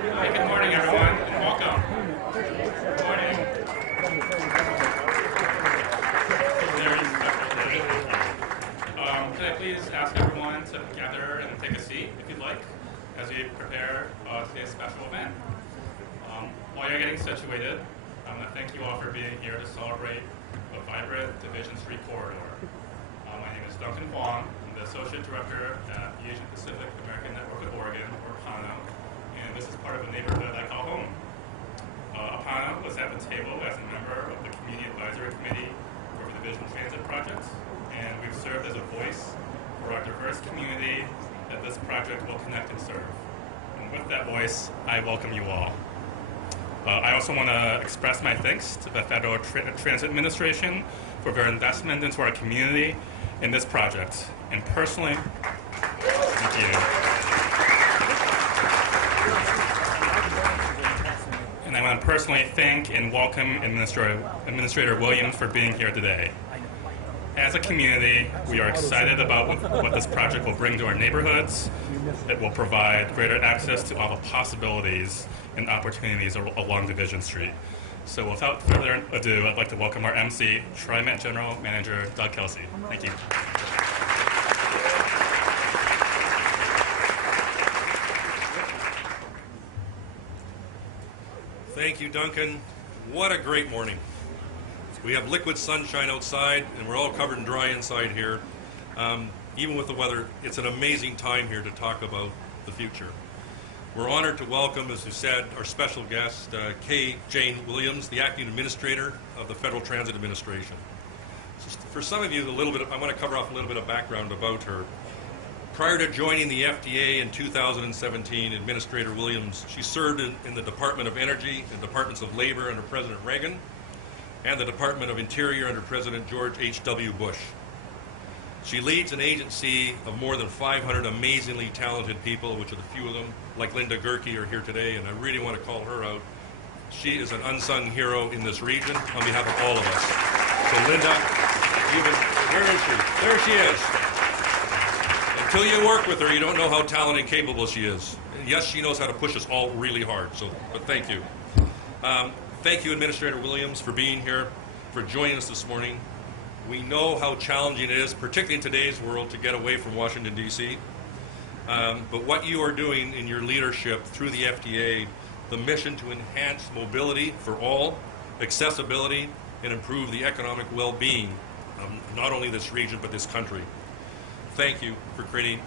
Hi, good morning, everyone, and welcome. Good morning. Very special day. Could I please ask everyone to gather and take a seat, if you'd like, as we prepare today's special event. While you're getting situated, I want to thank you all for being here to celebrate a vibrant Division Street corridor. My name is Duncan Huang. I'm the Associate Director at the Asian Pacific American Network of Oregon, or PANO, and this is part of a neighborhood I call home. PANO was at the table as a member of the Community Advisory Committee for the Division Transit Project, and we've served as a voice for our diverse community that this project will connect and serve. And with that voice, I welcome you all. I also want to express my thanks to the Federal Transit Administration for their investment into our community in this project. And personally, thank you. And I want to personally thank and welcome Administrator Williams for being here today. As a community, we are excited about what this project will bring to our neighborhoods. It will provide greater access to all the possibilities and opportunities along Division Street. So without further ado, I'd like to welcome our MC, TriMet General Manager Doug Kelsey. Thank you. Thank you, Duncan. What a great morning. We have liquid sunshine outside, and we're all covered in dry inside here. Even with the weather, it's an amazing time here to talk about the future. We're honored to welcome, as you said, our special guest, Kay Jane Williams, the Acting Administrator of the Federal Transit Administration. So for some of you, I want to cover off a little bit of background about her. Prior to joining the FDA in 2017, Administrator Williams, she served in the Department of Energy and Departments of Labor under President Reagan, and the Department of Interior under President George H.W. Bush. She leads an agency of more than 500 amazingly talented people, which are the few of them, like Linda Gerke, are here today, and I really want to call her out. She is an unsung hero in this region on behalf of all of us. So Linda, where is she? There she is. Until you work with her, you don't know how talented and capable she is. And yes, she knows how to push us all really hard, but thank you. Thank you, Administrator Williams, for being here, for joining us this morning. We know how challenging it is, particularly in today's world, to get away from Washington, D.C. But what you are doing in your leadership through the FDA, the mission to enhance mobility for all, accessibility, and improve the economic well-being of not only this region, but this country. Thank you for creating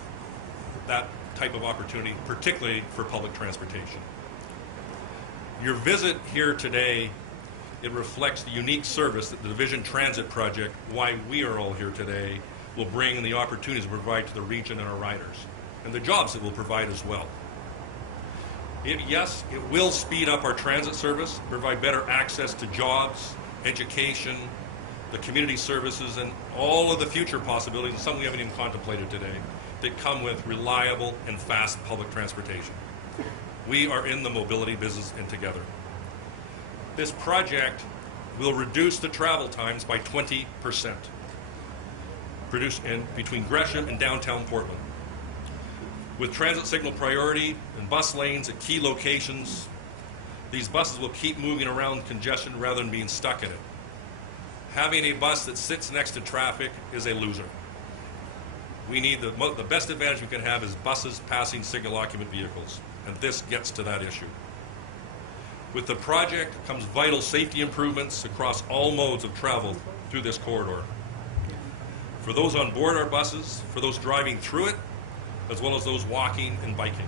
that type of opportunity, particularly for public transportation. Your visit here today, it reflects the unique service that the Division Transit Project, why we are all here today, will bring and the opportunities it will provide to the region and our riders, and the jobs it will provide as well. Yes, it will speed up our transit service, provide better access to jobs, education, the community services, and all of the future possibilities, and some we haven't even contemplated today, that come with reliable and fast public transportation. We are in the mobility business and together. This project will reduce the travel times by 20%, between Gresham and downtown Portland. With transit signal priority and bus lanes at key locations, these buses will keep moving around congestion rather than being stuck in it. Having a bus that sits next to traffic is a loser. We need the best advantage we can have is buses passing signal occupant vehicles, and this gets to that issue. With the project comes vital safety improvements across all modes of travel through this corridor. For those on board our buses, for those driving through it, as well as those walking and biking.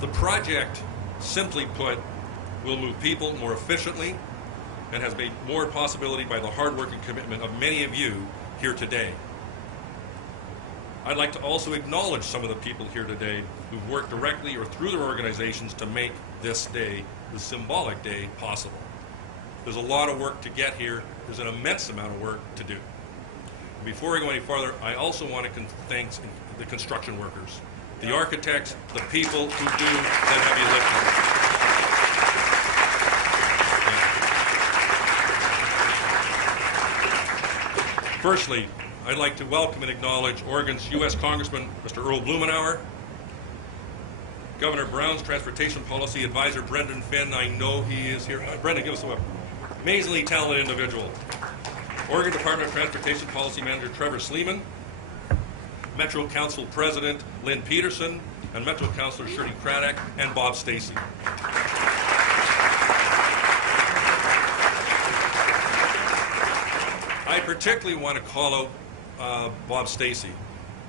The project, simply put, will move people more efficiently and has made more possibility by the hard work and commitment of many of you here today. I'd like to also acknowledge some of the people here today who've worked directly or through their organizations to make this day, the symbolic day, possible. There's a lot of work to get here. There's an immense amount of work to do. Before I go any farther, I also want to thank the construction workers, the architects, the people who do that heavy lifting. Firstly, I'd like to welcome and acknowledge Oregon's U.S. Congressman, Mr. Earl Blumenauer, Governor Brown's Transportation Policy Advisor, Brendan Finn. I know he is here. Brendan, give us a wave. Amazingly talented individual. Oregon Department of Transportation Policy Manager Trevor Sleeman, Metro Council President Lynn Peterson, and Metro Councilor Shirley Craddock and Bob Stacey. I particularly want to call out Bob Stacey.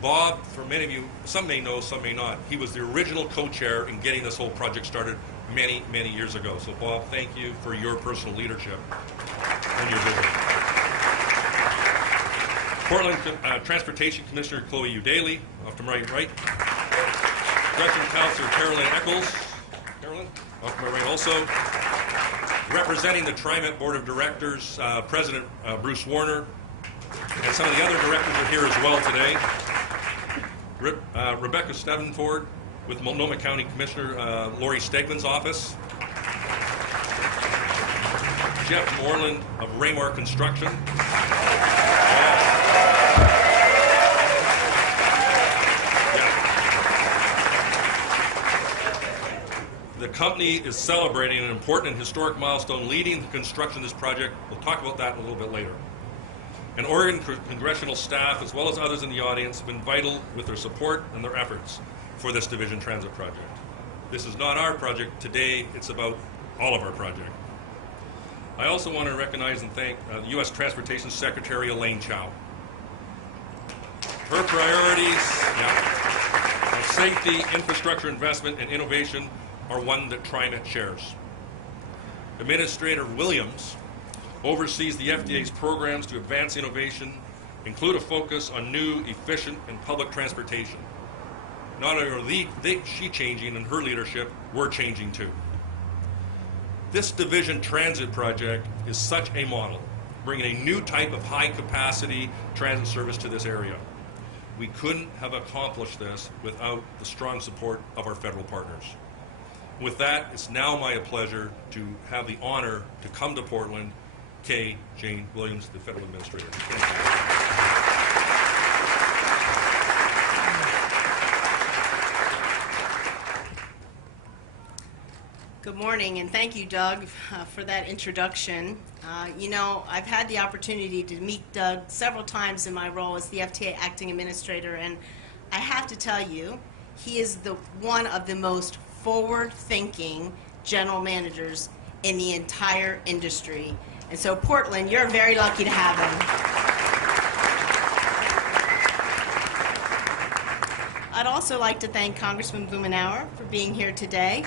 Bob, for many of you, some may know, some may not, he was the original co-chair in getting this whole project started many, many years ago. So Bob, thank you for your personal leadership and your vision. Portland Transportation Commissioner Chloe Udaly, off to my right. Director Councilor Carolyn Eccles. Carolyn, off to my right also. Representing the TriMet Board of Directors, President Bruce Warner, and some of the other directors are here as well today. Rebecca Stevenford with Multnomah County Commissioner Lori Stegman's office. Jeff Moreland of Raymore Construction. The company is celebrating an important and historic milestone leading the construction of this project. We'll talk about that a little bit later. And Oregon congressional staff, as well as others in the audience, have been vital with their support and their efforts for this Division Transit project. This is not our project today, it's about all of our project. I also want to recognize and thank the U.S. Transportation Secretary Elaine Chao. Her priorities of safety, infrastructure investment, and innovation are one that TriMet shares. Administrator Williams oversees the FDA's programs to advance innovation, include a focus on new, efficient, and public transportation. Not only are she changing in her leadership, we're changing too. This Division Transit project is such a model, bringing a new type of high-capacity transit service to this area. We couldn't have accomplished this without the strong support of our federal partners. With that, it's now my pleasure to have the honor to come to Portland, Kay Jane Williams, the Federal Administrator. Good morning, and thank you, Doug, for that introduction. You know, I've had the opportunity to meet Doug several times in my role as the FTA Acting Administrator, and I have to tell you, he is one of the most forward-thinking general managers in the entire industry. And so, Portland, you're very lucky to have him. I'd also like to thank Congressman Blumenauer for being here today.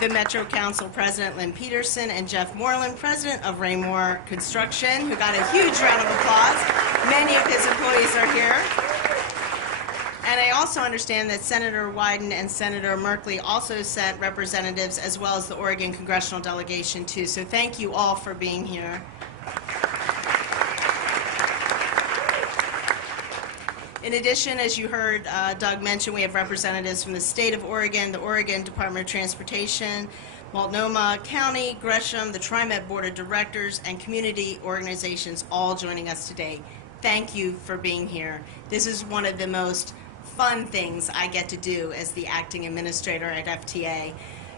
The Metro Council President Lynn Peterson and Jeff Moreland, President of Raymore Construction, who got a huge round of applause. Many of his employees are here. And I also understand that Senator Wyden and Senator Merkley also sent representatives, as well as the Oregon congressional delegation too. So thank you all for being here. In addition, as you heard Doug mention, we have representatives from the state of Oregon, the Oregon Department of Transportation, Multnomah County, Gresham, the TriMet Board of Directors, and community organizations all joining us today. Thank you for being here. This is one of the most fun things I get to do as the acting administrator at FTA.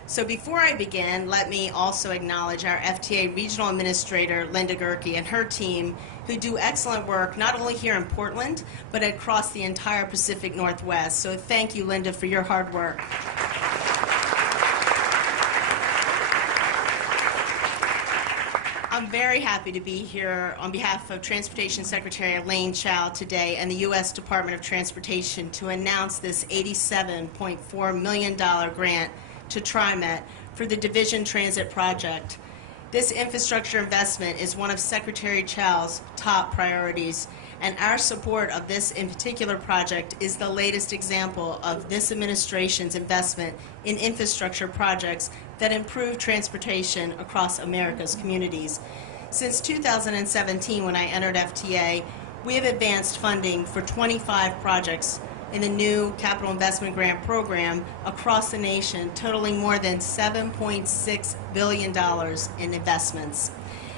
So before I begin, let me also acknowledge our FTA Regional Administrator, Linda Gerke, and her team, who do excellent work not only here in Portland, but across the entire Pacific Northwest. So thank you, Linda, for your hard work. I'm very happy to be here on behalf of Transportation Secretary Elaine Chao today and the U.S. Department of Transportation to announce this $87.4 million grant to TriMet for the Division Transit Project. This infrastructure investment is one of Secretary Chao's top priorities, and our support of this in particular project is the latest example of this administration's investment in infrastructure projects that improve transportation across America's communities. Since 2017, when I entered FTA, we have advanced funding for 25 projects in the new Capital Investment Grant Program across the nation, totaling more than $7.6 billion in investments.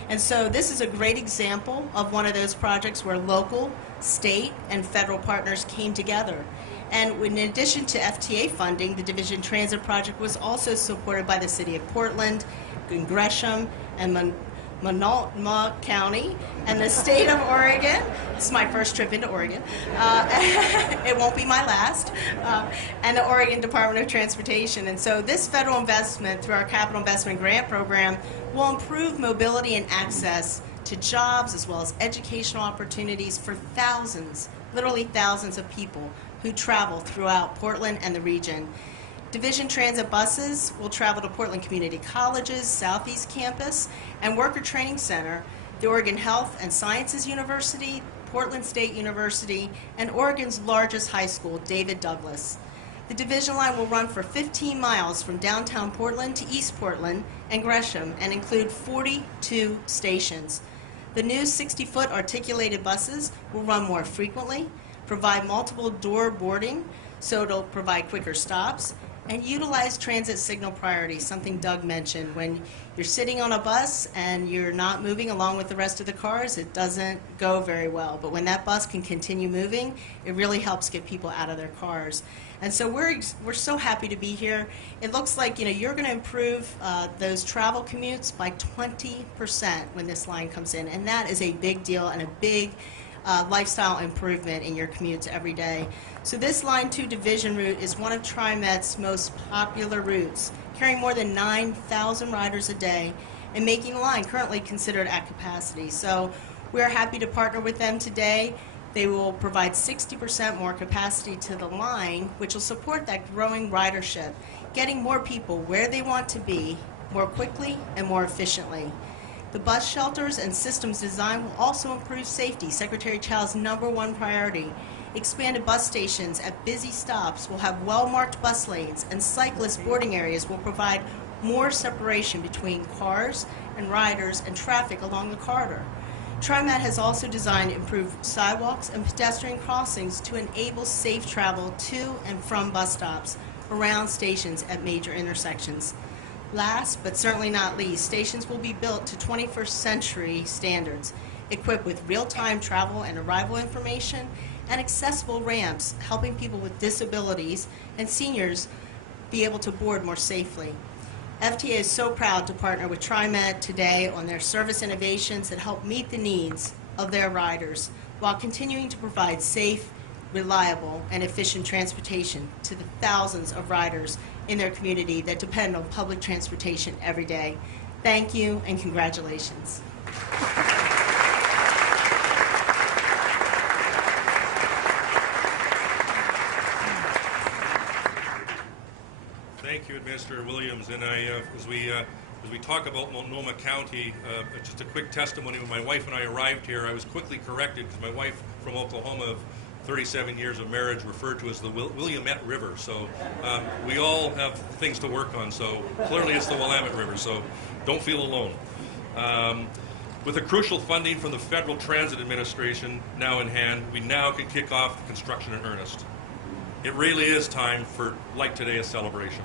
And so this is a great example of one of those projects where local, state, and federal partners came together. And in addition to FTA funding, the Division Transit Project was also supported by the City of Portland, Gresham, and Monongalia County, and the state of Oregon. This is my first trip into Oregon. It won't be my last. And the Oregon Department of Transportation. And so this federal investment through our Capital Investment Grant Program will improve mobility and access to jobs as well as educational opportunities for thousands, literally thousands of people who travel throughout Portland and the region. Division Transit buses will travel to Portland Community College's Southeast Campus and Worker Training Center, the Oregon Health and Sciences University, Portland State University, and Oregon's largest high school, David Douglas. The Division line will run for 15 miles from downtown Portland to East Portland and Gresham and include 42 stations. The new 60-foot articulated buses will run more frequently, provide multiple door boarding, so it'll provide quicker stops, and utilize transit signal priority, something Doug mentioned. When you're sitting on a bus and you're not moving along with the rest of the cars, it doesn't go very well. But when that bus can continue moving, it really helps get people out of their cars. And so we're so happy to be here. It looks like you're going to improve those travel commutes by 20% when this line comes in, and that is a big deal and a big lifestyle improvement in your commutes every day. So this Line 2 Division route is one of TriMet's most popular routes, carrying more than 9,000 riders a day and making the line currently considered at capacity. So we're happy to partner with them today. They will provide 60% more capacity to the line, which will support that growing ridership, getting more people where they want to be more quickly and more efficiently. The bus shelters and systems design will also improve safety, Secretary Chow's #1 priority. Expanded bus stations at busy stops will have well-marked bus lanes, and cyclist boarding areas will provide more separation between cars and riders and traffic along the corridor. TriMet has also designed improved sidewalks and pedestrian crossings to enable safe travel to and from bus stops around stations at major intersections. Last, but certainly not least, stations will be built to 21st century standards, equipped with real-time travel and arrival information and accessible ramps, helping people with disabilities and seniors be able to board more safely. FTA is so proud to partner with TriMet today on their service innovations that help meet the needs of their riders while continuing to provide safe, reliable, and efficient transportation to the thousands of riders in their community that depend on public transportation every day. Thank you and congratulations. Thank you, Administrator Williams. And as we talk about Multnomah County, just a quick testimony. When my wife and I arrived here, I was quickly corrected because my wife from Oklahoma of 37 years of marriage referred to as the Willamette River. So we all have things to work on. So clearly it's the Willamette River. So don't feel alone. With the crucial funding from the Federal Transit Administration now in hand, we now can kick off construction in earnest. It really is time for, like today, a celebration.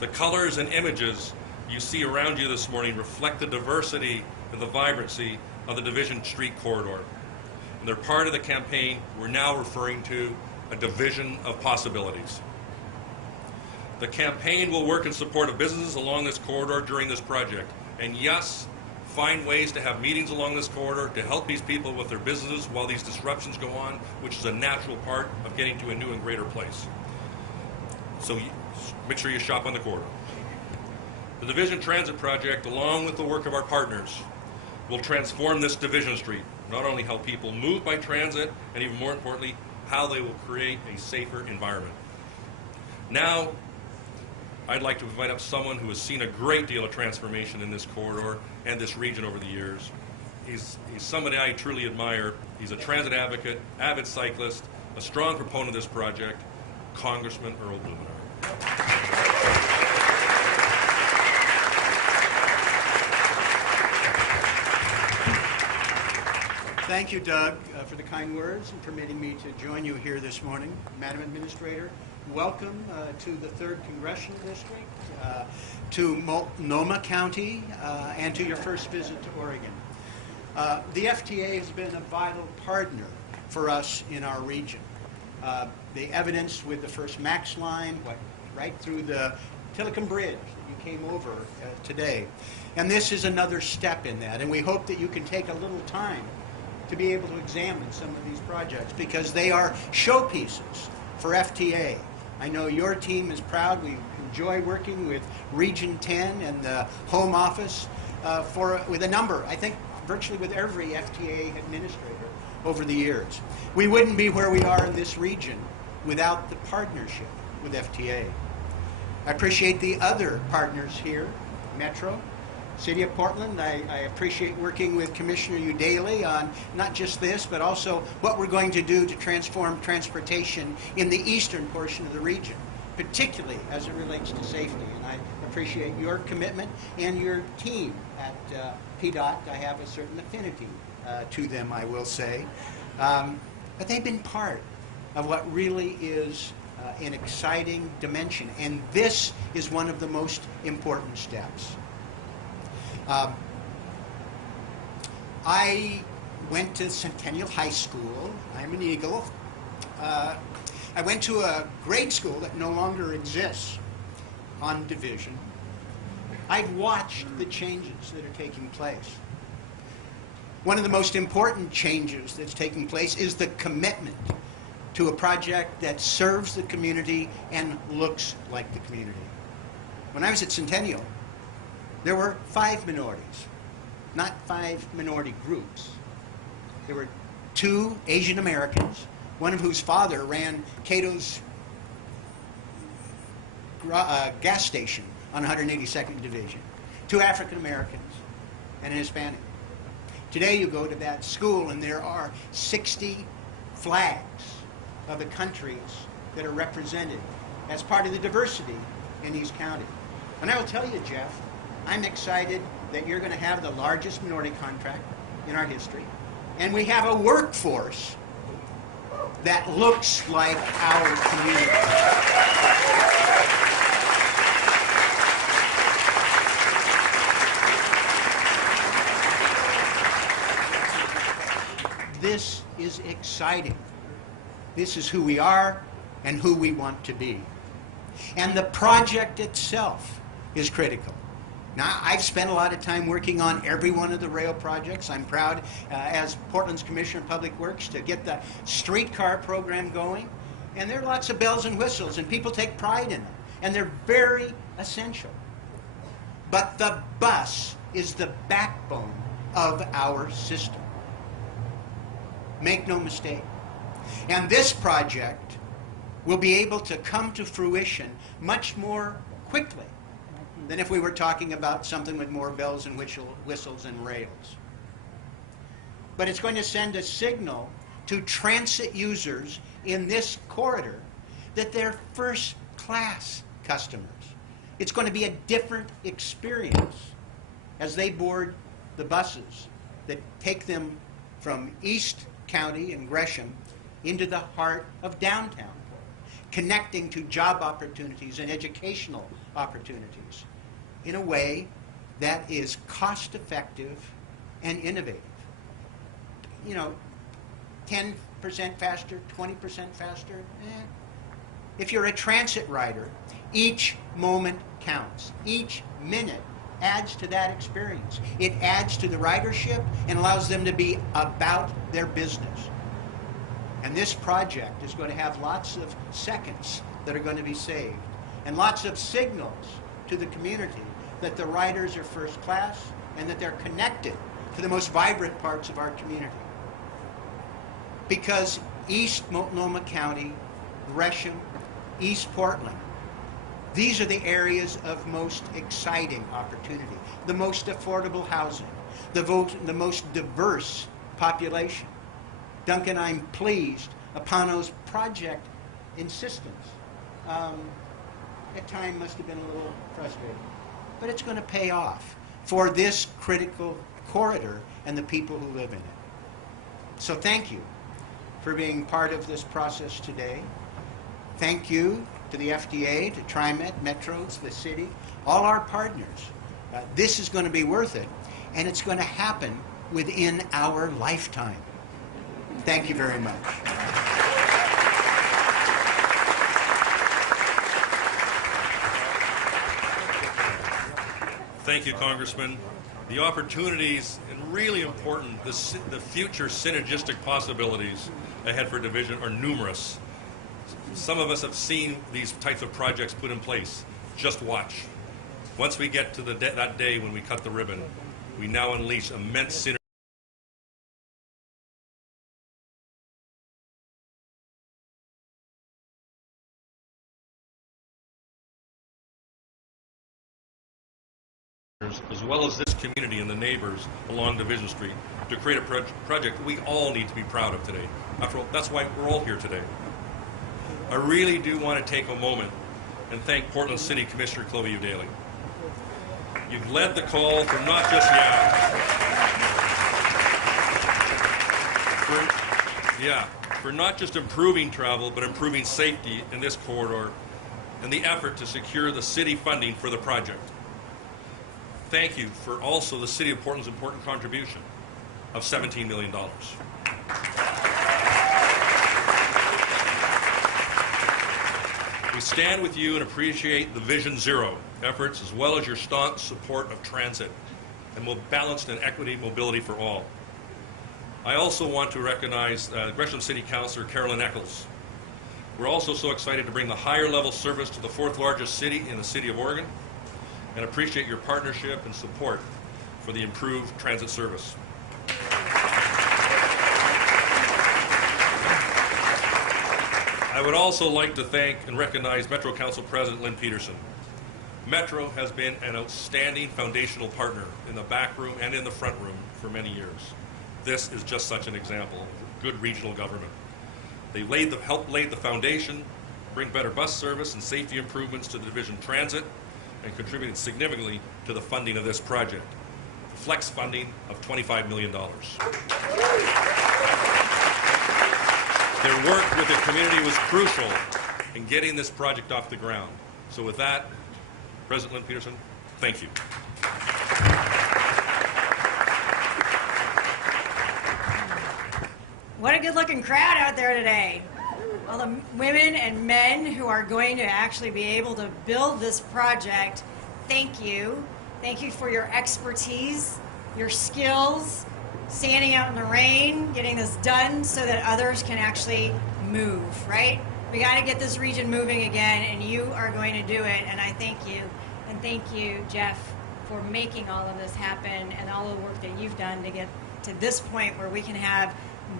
The colors and images you see around you this morning reflect the diversity and the vibrancy of the Division Street corridor. And they're part of the campaign we're now referring to a division of possibilities. The campaign will work in support of businesses along this corridor during this project. And yes, find ways to have meetings along this corridor to help these people with their businesses while these disruptions go on, which is a natural part of getting to a new and greater place. So make sure you shop on the corridor. The Division Transit Project, along with the work of our partners, will transform this Division Street, not only how people move by transit, and even more importantly, how they will create a safer environment. Now, I'd like to invite up someone who has seen a great deal of transformation in this corridor and this region over the years. He's somebody I truly admire. He's a transit advocate, avid cyclist, a strong proponent of this project, Congressman Earl Blumenauer. Thank you, Doug, for the kind words and permitting me to join you here this morning. Madam Administrator, welcome to the 3rd Congressional District, to Multnomah County, and to your first visit to Oregon. The FTA has been a vital partner for us in our region. The evidence with the first MAX line, right through the Tillicum Bridge that you came over today. And this is another step in that. And we hope that you can take a little time to be able to examine some of these projects, because they are showpieces for FTA. I know your team is proud. We enjoy working with Region 10 and the Home Office with a number, I think virtually with every FTA administrator over the years. We wouldn't be where we are in this region without the partnership with FTA. I appreciate the other partners here, Metro, City of Portland. I appreciate working with Commissioner Udaly on not just this, but also what we're going to do to transform transportation in the eastern portion of the region, particularly as it relates to safety. And I appreciate your commitment and your team at PDOT. I have a certain affinity to them, I will say. But they've been part of what really is an exciting dimension, and this is one of the most important steps. I went to Centennial High School. I'm an Eagle. I went to a grade school that no longer exists on Division. I've watched the changes that are taking place. One of the most important changes that's taking place is the commitment to a project that serves the community and looks like the community. When I was at Centennial, there were 5 minorities, not 5 minority groups. There were 2 Asian Americans, one of whose father ran Cato's gas station on 182nd Division, 2 African Americans, and an Hispanic. Today you go to that school and there are 60 flags of the countries that are represented as part of the diversity in East County. And I will tell you, Jeff, I'm excited that you're going to have the largest minority contract in our history, and we have a workforce that looks like our community. This is exciting. This is who we are and who we want to be. And the project itself is critical. Now, I've spent a lot of time working on every one of the rail projects. I'm proud, as Portland's Commissioner of Public Works, to get the streetcar program going. And there are lots of bells and whistles, and people take pride in them. And they're very essential. But the bus is the backbone of our system. Make no mistake. And this project will be able to come to fruition much more quickly than if we were talking about something with more bells and whistles and rails. But it's going to send a signal to transit users in this corridor that they're first-class customers. It's going to be a different experience as they board the buses that take them from East County and Gresham into the heart of downtown, connecting to job opportunities and educational opportunities in a way that is cost-effective and innovative. You know, 10% faster, 20% faster. If you're a transit rider, each moment counts. Each minute adds to that experience. It adds to the ridership and allows them to be about their business. And this project is going to have lots of seconds that are going to be saved and lots of signals to the community that the riders are first class and that they're connected to the most vibrant parts of our community. Because East Multnomah County, Gresham, East Portland, these are the areas of most exciting opportunity, the most affordable housing, the most diverse population. Duncan, I'm pleased Apano's project insistence at times must have been a little frustrating, but it's going to pay off for this critical corridor and the people who live in it. So thank you for being part of this process today. Thank you to the FDA, to TriMet, Metros, the city, all our partners. This is going to be worth it, and it's going to happen within our lifetime. Thank you very much. Thank you, Congressman. The opportunities and really important, the future synergistic possibilities ahead for division are numerous. Some of us have seen these types of projects put in place. Just watch. Once we get to that day when we cut the ribbon, we now unleash immense synergy. As well as this community and the neighbors along Division Street to create a project that we all need to be proud of today. After all, that's why we're all here today. I really do want to take a moment and thank Portland City Commissioner Chloe Daly. You've led the call for not just for not just improving travel, but improving safety in this corridor and the effort to secure the city funding for the project. Thank you for also the City of Portland's important contribution of $17 million. We stand with you and appreciate the Vision Zero efforts as well as your staunch support of transit and balanced and equity mobility for all. I also want to recognize Gresham City Councilor Carolyn Eccles. We're also so excited to bring the higher level service to the fourth largest city in the city of Oregon, and appreciate your partnership and support for the improved transit service. I would also like to thank and recognize Metro Council President Lynn Peterson. Metro has been an outstanding foundational partner in the back room and in the front room for many years. This is just such an example of good regional government. They helped lay the foundation, bring better bus service and safety improvements to the division transit, and contributed significantly to the funding of this project. Flex funding of $25 million. Their work with the community was crucial in getting this project off the ground. So with that, President Lynn Peterson, thank you. What a good-looking crowd out there today. All the women and men who are going to actually be able to build this project, thank you. Thank you for your expertise, your skills, standing out in the rain, getting this done so that others can actually move, right? We got to get this region moving again, and you are going to do it, and I thank you. And thank you, Jeff, for making all of this happen and all the work that you've done to get to this point where we can have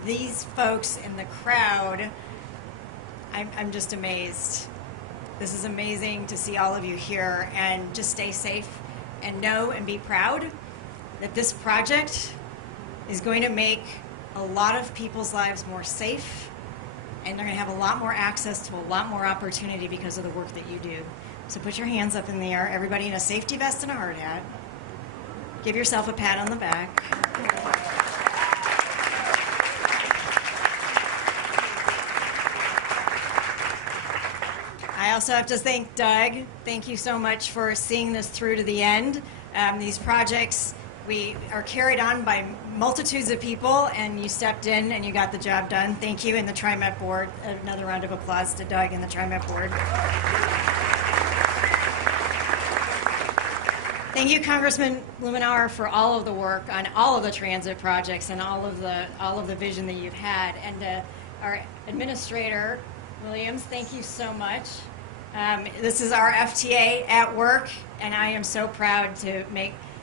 these folks in the crowd. I'm just amazed. This is amazing to see all of you here, and just stay safe and know and be proud that this project is going to make a lot of people's lives more safe, and they're going to have a lot more access to a lot more opportunity because of the work that you do. So put your hands up in the air, everybody in a safety vest and a hard hat. Give yourself a pat on the back. I also have to thank Doug. Thank you so much for seeing this through to the end. These projects, we are carried on by multitudes of people, and you stepped in and you got the job done. Thank you, and the TriMet board. Another round of applause to Doug and the TriMet board. Thank you, Congressman Luminauer, for all of the work on all of the transit projects and all of the vision that you've had. And our administrator, Williams, thank you so much. This is our FTA at work, and I am so proud to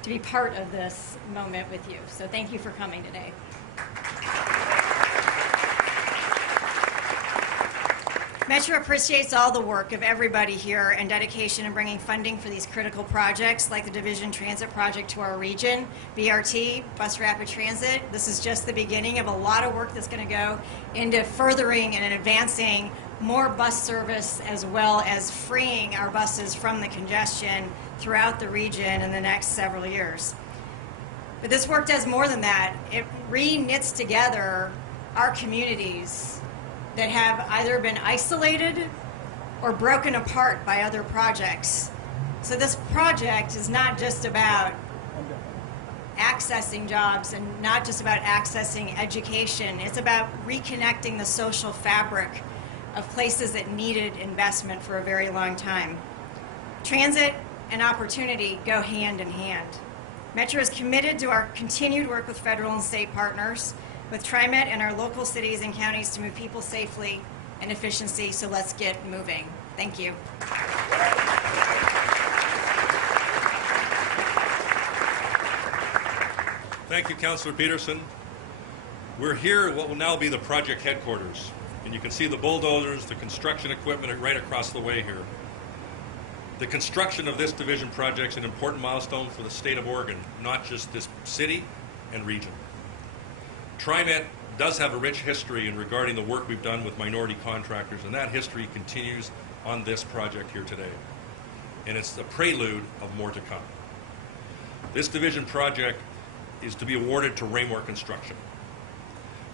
be part of this moment with you. So thank you for coming today. Metro appreciates all the work of everybody here and dedication in bringing funding for these critical projects like the Division Transit Project to our region, BRT, Bus Rapid Transit. This is just the beginning of a lot of work that's going to go into furthering and advancing more bus service, as well as freeing our buses from the congestion throughout the region in the next several years. But this work does more than that. It re-knits together our communities that have either been isolated or broken apart by other projects. So this project is not just about accessing jobs and not just about accessing education. It's about reconnecting the social fabric of places that needed investment for a very long time. Transit and opportunity go hand in hand. Metro is committed to our continued work with federal and state partners, with TriMet and our local cities and counties to move people safely and efficiency, so let's get moving. Thank you. Thank you, Councillor Peterson. We're here at what will now be the project headquarters, and you can see the bulldozers, the construction equipment right across the way here. The construction of this division project is an important milestone for the state of Oregon, not just this city and region. TriMet does have a rich history in regarding the work we've done with minority contractors, and that history continues on this project here today. And it's a prelude of more to come. This division project is to be awarded to Raymore Construction.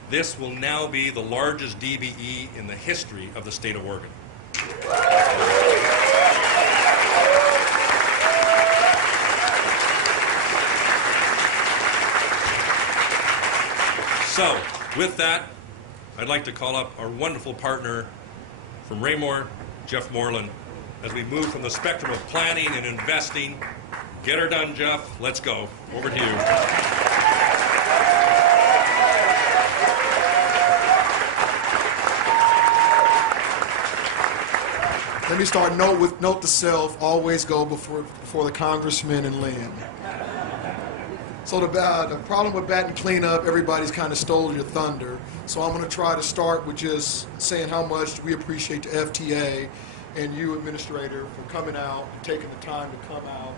This will now be the largest DBE in the history of the state of Oregon. So, with that, I'd like to call up our wonderful partner from Raymore, Jeff Moreland, as we move from the spectrum of planning and investing. Get her done, Jeff. Let's go. Over to you. Let me start with note to self, always go before the congressman and Lynn. So the problem with batting cleanup, everybody's kind of stole your thunder. So I'm going to try to start with just saying how much we appreciate the FTA and you, Administrator, for coming out and taking the time to come out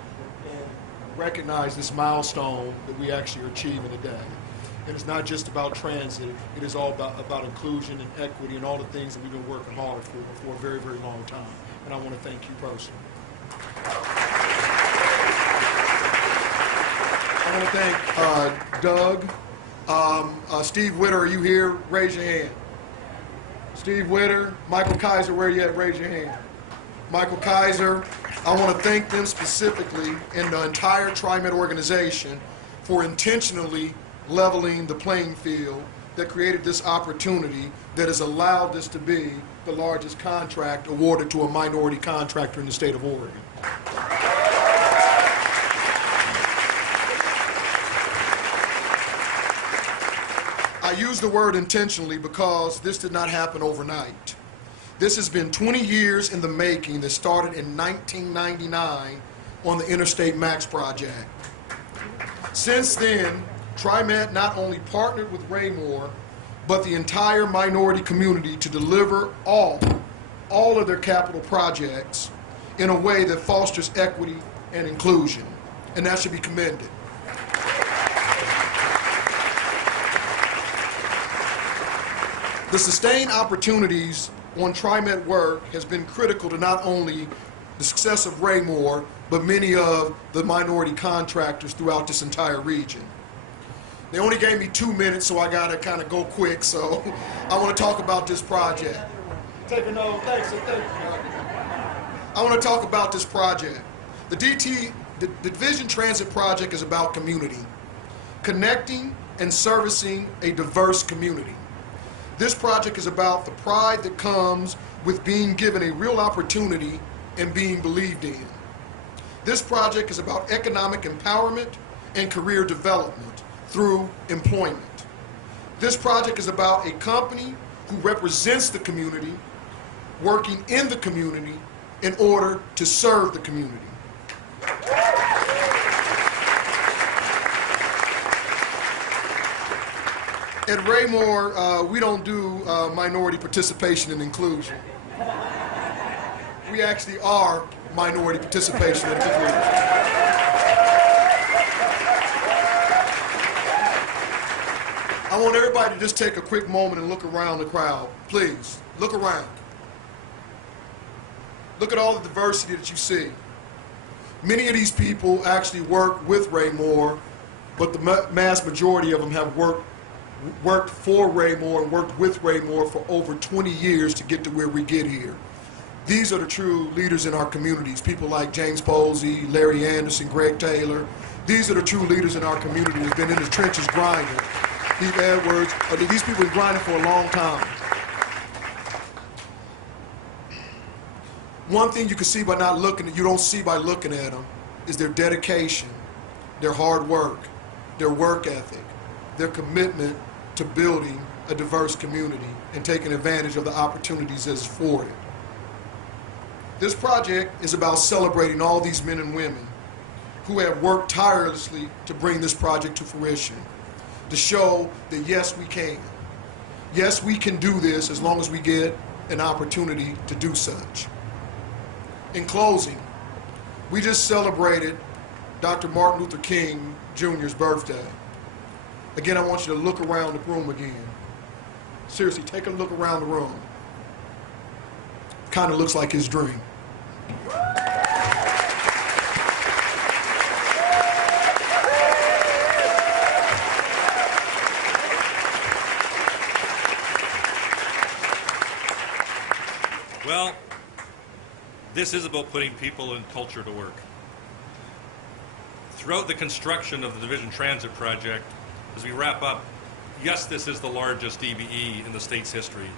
and recognize this milestone that we actually are achieving today. And it's not just about transit, it is all about inclusion and equity and all the things that we've been working hard for a very, very long time. And I want to thank you personally. I want to thank Doug. Steve Witter, are you here? Raise your hand. Steve Witter, Michael Kaiser, where are you at? Raise your hand. Michael Kaiser, I want to thank them specifically and the entire TriMet organization for intentionally leveling the playing field that created this opportunity that has allowed this to be the largest contract awarded to a minority contractor in the state of Oregon. I use the word intentionally because this did not happen overnight. This has been 20 years in the making that started in 1999 on the Interstate Max project. Since then, TriMet not only partnered with Raymore, but the entire minority community to deliver all of their capital projects in a way that fosters equity and inclusion, and that should be commended. The sustained opportunities on TriMet work has been critical to not only the success of Raymore, but many of the minority contractors throughout this entire region. They only gave me 2 minutes, so I gotta kind of go quick, so I want to talk about this project. Take a note, thanks. I want to talk about this project. The Division Transit Project is about community, connecting and servicing a diverse community. This project is about the pride that comes with being given a real opportunity and being believed in. This project is about economic empowerment and career development through employment. This project is about a company who represents the community, working in the community in order to serve the community. At Raymore, we don't do minority participation and inclusion. We actually are minority participation and inclusion. I want everybody to just take a quick moment and look around the crowd. Please, look around. Look at all the diversity that you see. Many of these people actually work with Raymore, but the mass majority of them have worked for Raymore and worked with Raymore for over 20 years to get to where we get here. These are the true leaders in our communities, people like James Posey, Larry Anderson, Greg Taylor. These are the true leaders in our community who've been in the trenches grinding. Steve Edwards, these people have been grinding for a long time. One thing you can see by not looking, you don't see by looking at them, is their dedication, their hard work, their work ethic, their commitment to building a diverse community and taking advantage of the opportunities that's afforded. This project is about celebrating all these men and women who have worked tirelessly to bring this project to fruition, to show that yes, we can. Yes, we can do this as long as we get an opportunity to do such. In closing, we just celebrated Dr. Martin Luther King Jr.'s birthday. Again, I want you to look around the room again. Seriously, take a look around the room. Kind of looks like his dream. Well, this is about putting people and culture to work. Throughout the construction of the Division Transit Project, as we wrap up, yes, this is the largest DBE in the state's history.